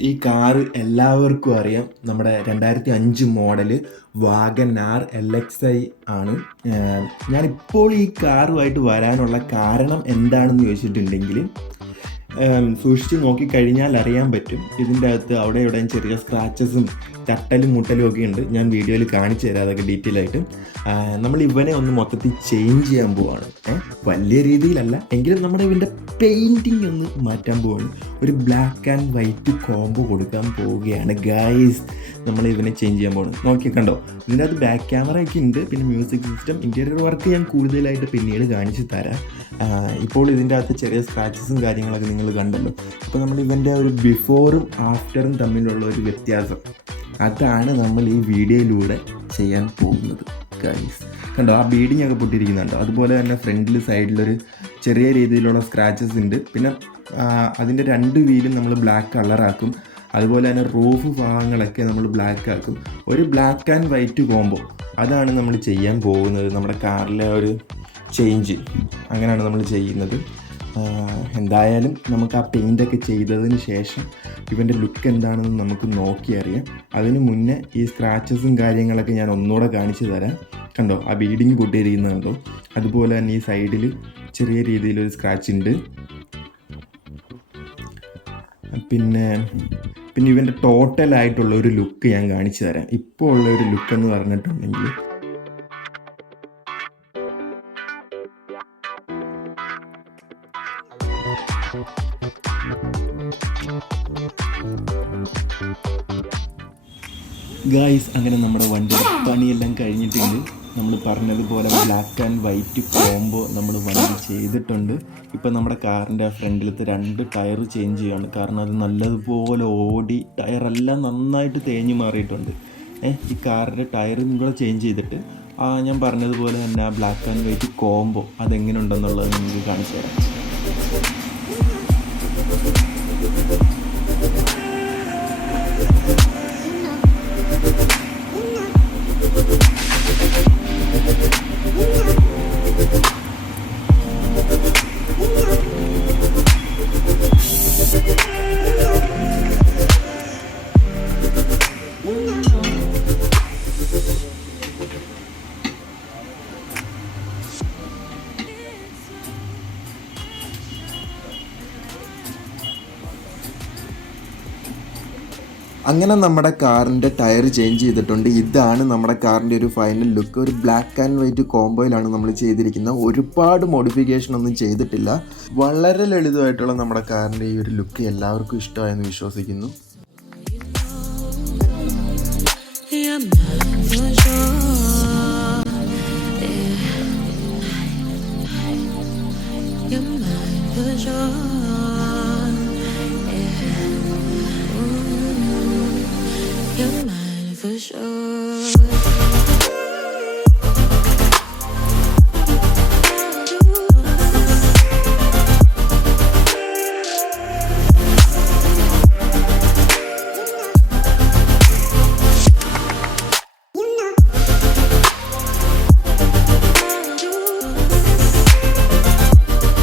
ഈ കാറ് എല്ലാവർക്കും അറിയാം. നമ്മുടെ രണ്ടായിരത്തി അഞ്ച് model wagon R L X I ആണ്. ഞാനിപ്പോൾ ഈ കാറുമായിട്ട് വരാനുള്ള കാരണം എന്താണെന്ന് ചോദിച്ചിട്ടുണ്ടെങ്കിൽ സൂക്ഷിച്ച് നോക്കിക്കഴിഞ്ഞാൽ അറിയാൻ പറ്റും. ഇതിന്റെ അകത്ത് അവിടെ ഇവിടെ ചെറിയ സ്ക്രാച്ചസും തട്ടലും മുട്ടലും ഒക്കെ ഉണ്ട്. ഞാൻ വീഡിയോയിൽ കാണിച്ചു തരാം അതൊക്കെ ഡീറ്റെയിൽ ആയിട്ട്. നമ്മൾ ഇവനെ ഒന്ന് മൊത്തത്തിൽ ചേഞ്ച് ചെയ്യാൻ പോവാണ്. വലിയ രീതിയിലല്ല. എങ്കിലും നമ്മുടെ ഇവന്റെ പെയിന്റിങ് ഒന്ന് മാറ്റാൻ പോവാണ്. ഒരു ബ്ലാക്ക് ആൻഡ് വൈറ്റ് കോംബോ കൊടുക്കാൻ പോവുകയാണ്. ഗൈസ് നമ്മൾ ഇവനെ ചേഞ്ച് ചെയ്യാൻ പോകണം നോക്കി കണ്ടോ? ഇതിന്റെ അകത്ത് ബാക്ക് ക്യാമറ ഒക്കെ ഉണ്ട്. പിന്നെ മ്യൂസിക് സിസ്റ്റം ഇന്റീരിയർ വർക്ക് ഞാൻ കൂടുതലായിട്ട് പിന്നീട് കാണിച്ചു തരാം. ഇപ്പോൾ ഇതിന്റെ അകത്ത് ചെറിയ സ്ക്രാച്ചസും കാര്യങ്ങളൊക്കെ നിങ്ങൾ കണ്ടല്ലോ. അപ്പോൾ നമ്മൾ ഇവന്റെ ഒരു ബിഫോറും ആഫ്റ്ററും തമ്മിലുള്ള ഒരു വ്യത്യാസം. അതാണ് നമ്മൾ ഈ വീഡിയോയിലൂടെ ചെയ്യാൻ പോകുന്നത് ഗൈസ് കണ്ടോ ആ ബീഡിങ് ഒക്കെ പൊട്ടിയിരിക്കുന്നുണ്ടോ. അതുപോലെ തന്നെ ഫ്രണ്ടിൽ സൈഡിലൊരു ചെറിയ രീതിയിലുള്ള സ്ക്രാച്ചസ് ഉണ്ട്. പിന്നെ അതിന്റെ രണ്ട് വീലും നമ്മൾ ബ്ലാക്ക് കളറാക്കും അതുപോലെ തന്നെ റൂഫ് ഭാഗങ്ങളൊക്കെ നമ്മൾ ബ്ലാക്ക് ആക്കും. ഒരു ബ്ലാക്ക് ആൻഡ് വൈറ്റ് കോംബോ അതാണ് നമ്മൾ ചെയ്യാൻ പോകുന്നത്. നമ്മുടെ കാറിലെ ഒരു ചേഞ്ച് അങ്ങനെയാണ് നമ്മൾ ചെയ്യുന്നത്. എന്തായാലും നമുക്ക് ആ പെയിന്റൊക്കെ ചെയ്തതിന് ശേഷം ഇവന്റെ ലുക്ക് എന്താണെന്ന് നമുക്ക് നോക്കി അറിയാം. അതിന് മുന്നേ ഈ സ്ക്രാച്ചസും കാര്യങ്ങളൊക്കെ ഞാൻ ഒന്നുകൂടെ കാണിച്ചു തരാം. കണ്ടോ ആ ബീഡിങ് പൊട്ടിയിരിക്കുന്നത് അതുപോലെ തന്നെ ഈ സൈഡിൽ ചെറിയ രീതിയിലൊരു സ്ക്രാച്ച് ഉണ്ട്. പിന്നെ പിന്നെ ഇവന്റെ ടോട്ടലായിട്ടുള്ള ഒരു ലുക്ക് ഞാൻ കാണിച്ചു തരാം. ഇപ്പോൾ ഉള്ള ഒരു ലുക്ക് എന്ന് പറഞ്ഞിട്ടുണ്ടെങ്കിൽ ഗായ്സ് അങ്ങനെ നമ്മുടെ വണ്ടി പണിയെല്ലാം കഴിഞ്ഞിട്ടുണ്ട്. നമ്മൾ പറഞ്ഞതുപോലെ ബ്ലാക്ക് ആൻഡ് വൈറ്റ് കോംബോ നമ്മൾ വണ്ടി ചെയ്തിട്ടുണ്ട്. ഇപ്പം നമ്മുടെ കാറിന്റെ ഫ്രണ്ടിലത്തെ രണ്ട് ടയർ ചേഞ്ച് ചെയ്യാണ്. കാരണം അത് നല്ലതുപോലെ ഓടി ടയറെല്ലാം നന്നായിട്ട് തേഞ്ഞ് മാറിയിട്ടുണ്ട്. ഈ കാറിന്റെ ടയർ കൂടെ ചേഞ്ച് ചെയ്തിട്ട് ഞാൻ പറഞ്ഞതുപോലെ തന്നെ ആ ബ്ലാക്ക് ആൻഡ് വൈറ്റ് കോംബോ അതെങ്ങനെ ഉണ്ടെന്നുള്ളത് നിങ്ങൾക്ക് കാണിച്ചു തരാം. അങ്ങനെ നമ്മുടെ കാറിന്റെ ടയർ ചേഞ്ച് ചെയ്തിട്ടുണ്ട്. ഇതാണ് നമ്മുടെ കാറിന്റെ ഒരു ഫൈനൽ ലുക്ക് ഒരു ബ്ലാക്ക് ആൻഡ് വൈറ്റ് കോംബോയിലാണ് നമ്മൾ ചെയ്തിരിക്കുന്നത്. ഒരുപാട് മോഡിഫിക്കേഷൻ ഒന്നും ചെയ്തിട്ടില്ല. വളരെ ലളിതമായിട്ടുള്ള നമ്മുടെ കാറിന്റെ ഈ ഒരു ലുക്ക് എല്ലാവർക്കും ഇഷ്ടമായെന്ന് വിശ്വസിക്കുന്നു. I'm not for sure.